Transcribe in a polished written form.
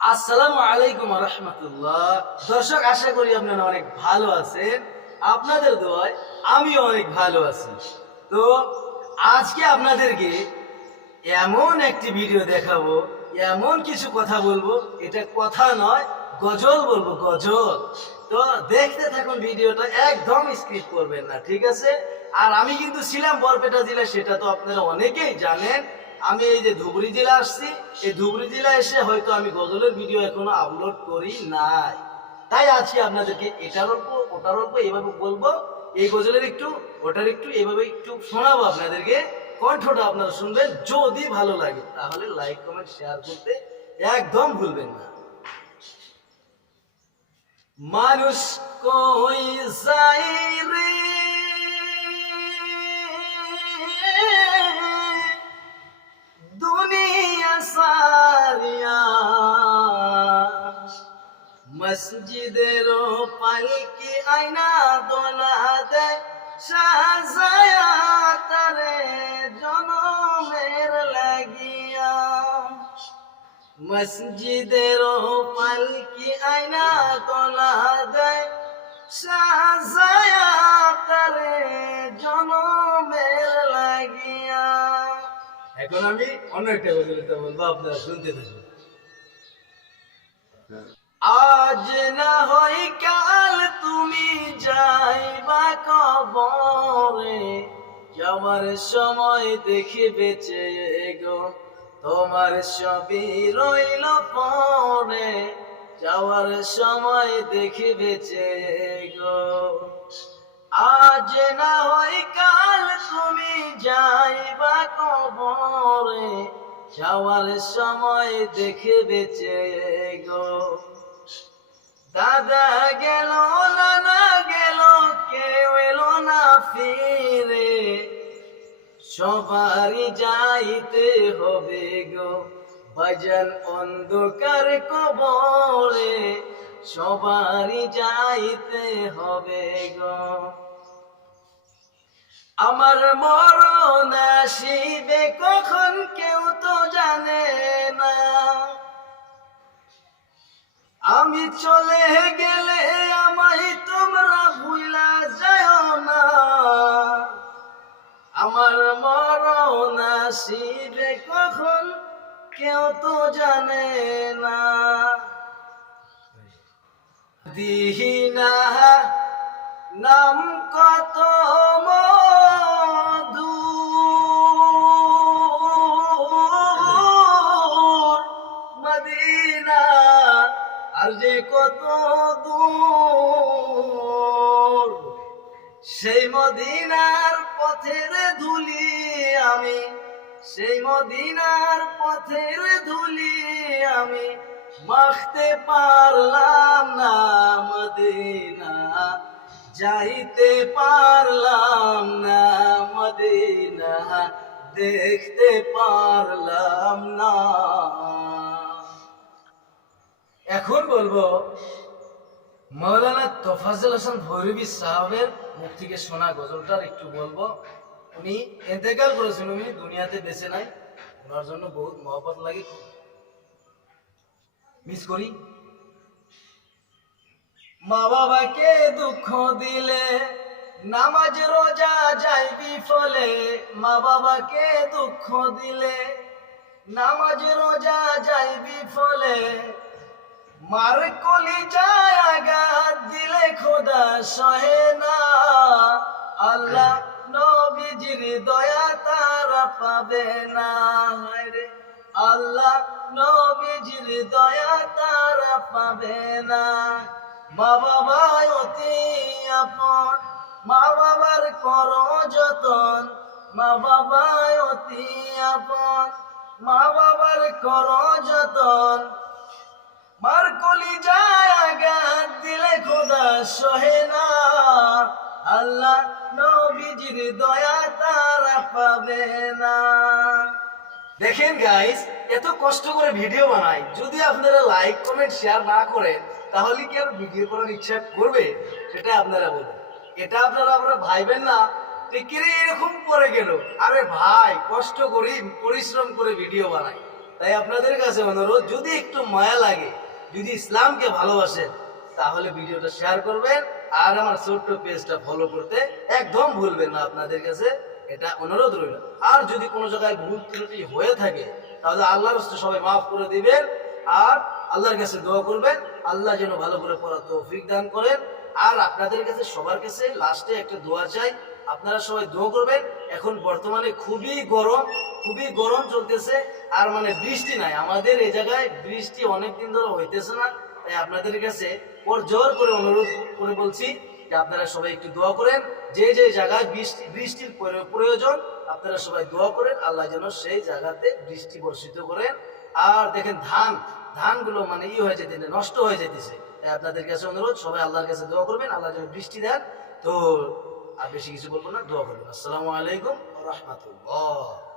আসসালামু আলাইকুম ওয়া রাহমাতুল্লাহ। দর্শক, আশা করি আপনারা অনেক ভালো আছেন। আপনাদের দোয়ায় আমিও অনেক ভালো আছি। তো আজকে আপনাদেরকে এমন একটি ভিডিও দেখাবো, এমন কিছু কথা বলবো, এটা কথা নয়, গজল বলবো, গজল। তো দেখতে থাকুন ভিডিওটা, একদম স্কিপ করবেন না, ঠিক আছে? আর আমি কিন্তু ছিলাম বরপেটা জেলায়, সেটা তো আপনারা অনেকেই জানেন। আমি এই যে ধুবড়ী জেলা আসছি, এই ধুবড়ী জেলা এসে হয়তো আমি গজলের ভিডিও এখনো আপলোড করি নাই। তাই আজকে আপনাদেরকে এটার অল্প ওটার অল্প এইভাবে বলবো, এই গজলের একটু ওটার একটু এইভাবে একটু শোনাবো আপনাদেরকে। কণ্ঠটা আপনারা শুনবেন, যদি ভালো লাগে তাহলে লাইক কমেন্ট শেয়ার করতে একদম ভুলবেন না। মানুষ কই যাই রে, দুনিয়া সারিয়া, মসজিদের পালকি আয়না দোলা দে সাজায়া, তারে জনমের লাগিয়া। মসজিদের পালকি আয়না দোলা দে সাজায়া, তারে জনমের লাগিয়া। এখন আমি অন্য একটা গজলটা বলবো, আপনারা শুনতে থাকুন। আজ না হয় কাল তুমি যাইবা কবরে, যাওয়ার সময় দেখি বেঁচে গো তোমার সবই রইল পরে, যাওয়ার সময় দেখি বেঁচে গো। আজ না হয় কাল তুমি যাইবা কবরে, যাওয়ার সময় দেখে বেঁচে গো। দাদা গেল, নানা গেল, কেউ এলো না ফিরে, সবারই যাইতে হবে গো বাজান অন্ধকার কবরে, সবারই যাইতে হবে গো। আমার মরণ আসিবে কখন কেউ তো জানে না, আমি চলে গেলে আমায় তোমরা ভুলা যাও না। আমার মরণ আসিবে কখন কেউ তো জানে না। দিহিনা নাম কত মধুর, মদিনা আর যে কত দূর। সেই মদিনার পথের ধুলি আমি, সেই মদিনার পথের ধুলি আমি মাখতে পারলাম না, মদিনা যাইতে পারলাম না, মদিনা দেখতে পারলাম না। এখন বলবো মাওলানা তোফাজ্জল হোসেন ভৈরবী সাহেবের মুখ থেকে শোনা গজলটার একটু বলবো। উনি ইন্তেকাল করেছেন, উনি দুনিয়াতে বেঁচে নাই। ওনার জন্য বহুত মহব্বত লাগে, মিস করি। মা বাবাকে দুঃখ দিলে নামাজ রোজা যায় বিফলে, মা বাবাকে দুঃখ দিলে নামাজ রোজা যায় বিফলে, মার কলিজায় আঘাত দিলে খোদা সহে না। আল্লাহ নবীজির দয়া তারা পাবে না রে, আল্লাহ নবীজির দয়া তারা পাবে না। মা বাবা অতি আপন, মা বাবার করো যতন, মা বাবা অতি আপন, মা বাবার করো যতন, মার কলিজায় আঘাত দিলে খোদা সহে না। আল্লাহ নবীজির দয়া তারা পাবে না। দেখেন গাইস, এত কষ্ট করে ভিডিও বানাই, যদি আপনারা লাইক কমেন্ট শেয়ার না করেন তাহলে কি আর ভিডিও করার ইচ্ছা করবে? সেটা আপনারা বলুন। এটা আপনারা ভাইবেন না এরকম পরে গেল। আরে ভাই, কষ্ট করি পরিশ্রম করে ভিডিও বানাই, তাই আপনাদের কাছে অনুরোধ, যদি একটু মায়া লাগে, যদি ইসলামকে ভালোবাসেন, তাহলে ভিডিওটা শেয়ার করবেন আর আমার ছোট্ট পেজটা ফলো করতে একদম ভুলবেন না। আপনাদের কাছে এটা অনুরোধ রইল। আর যদি কোনো জায়গায় ভুল ত্রুটি হয়ে থাকে, তাহলে আল্লাহর রাস্তে সবাই মাফ করে দিবেন আর আল্লাহর কাছে দোয়া করবেন, আল্লাহ যেন ভালো করে পড়ার তৌফিক দান করেন। আর আপনাদের কাছে সবার কাছে লাস্টে একটা দোয়া চাই, আপনারা সবাই দোয়া করবেন। এখন বর্তমানে খুবই গরম চলতেছে, আর মানে বৃষ্টি নাই আমাদের এই জায়গায়, বৃষ্টি অনেক দিন ধরে হইতেছে না। তাই আপনাদের কাছে জোর করে অনুরোধ করে বলছি যে আপনারা সবাই একটু দোয়া করেন, যে যে জায়গায় বৃষ্টির প্রয়োজন আপনারা সবাই দোয়া করেন, আল্লাহ যেন সেই জায়গাতে বৃষ্টি বর্ষিত করেন। আর দেখেন ধানগুলো মানে হয়ে যেতেছে, নষ্ট হয়ে যেতেছে। তাই আপনাদের কাছে অনুরোধ, সবাই আল্লাহর কাছে দোয়া করবেন, আল্লাহ যেন বৃষ্টি দেন। তো আর বেশি কিছু বলবো না, দোয়া করবেন। আসসালামু আলাইকুম ওয়া রাহমাতুল্লাহ।